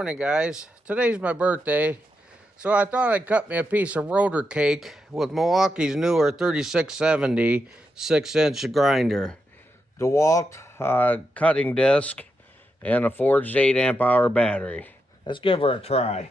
Morning, guys. Today's my birthday, so I thought I'd cut me a piece of rotor cake with Milwaukee's newer 3670 6-inch grinder, DeWalt cutting disc, and a forged 8 amp hour battery. Let's give her a try.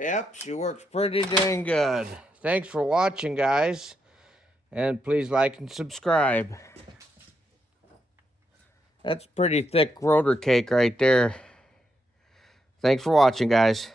Yep, she works pretty dang good. Thanks for watching, guys. And please like and subscribe. That's pretty thick rotor cake right there. Thanks for watching, guys.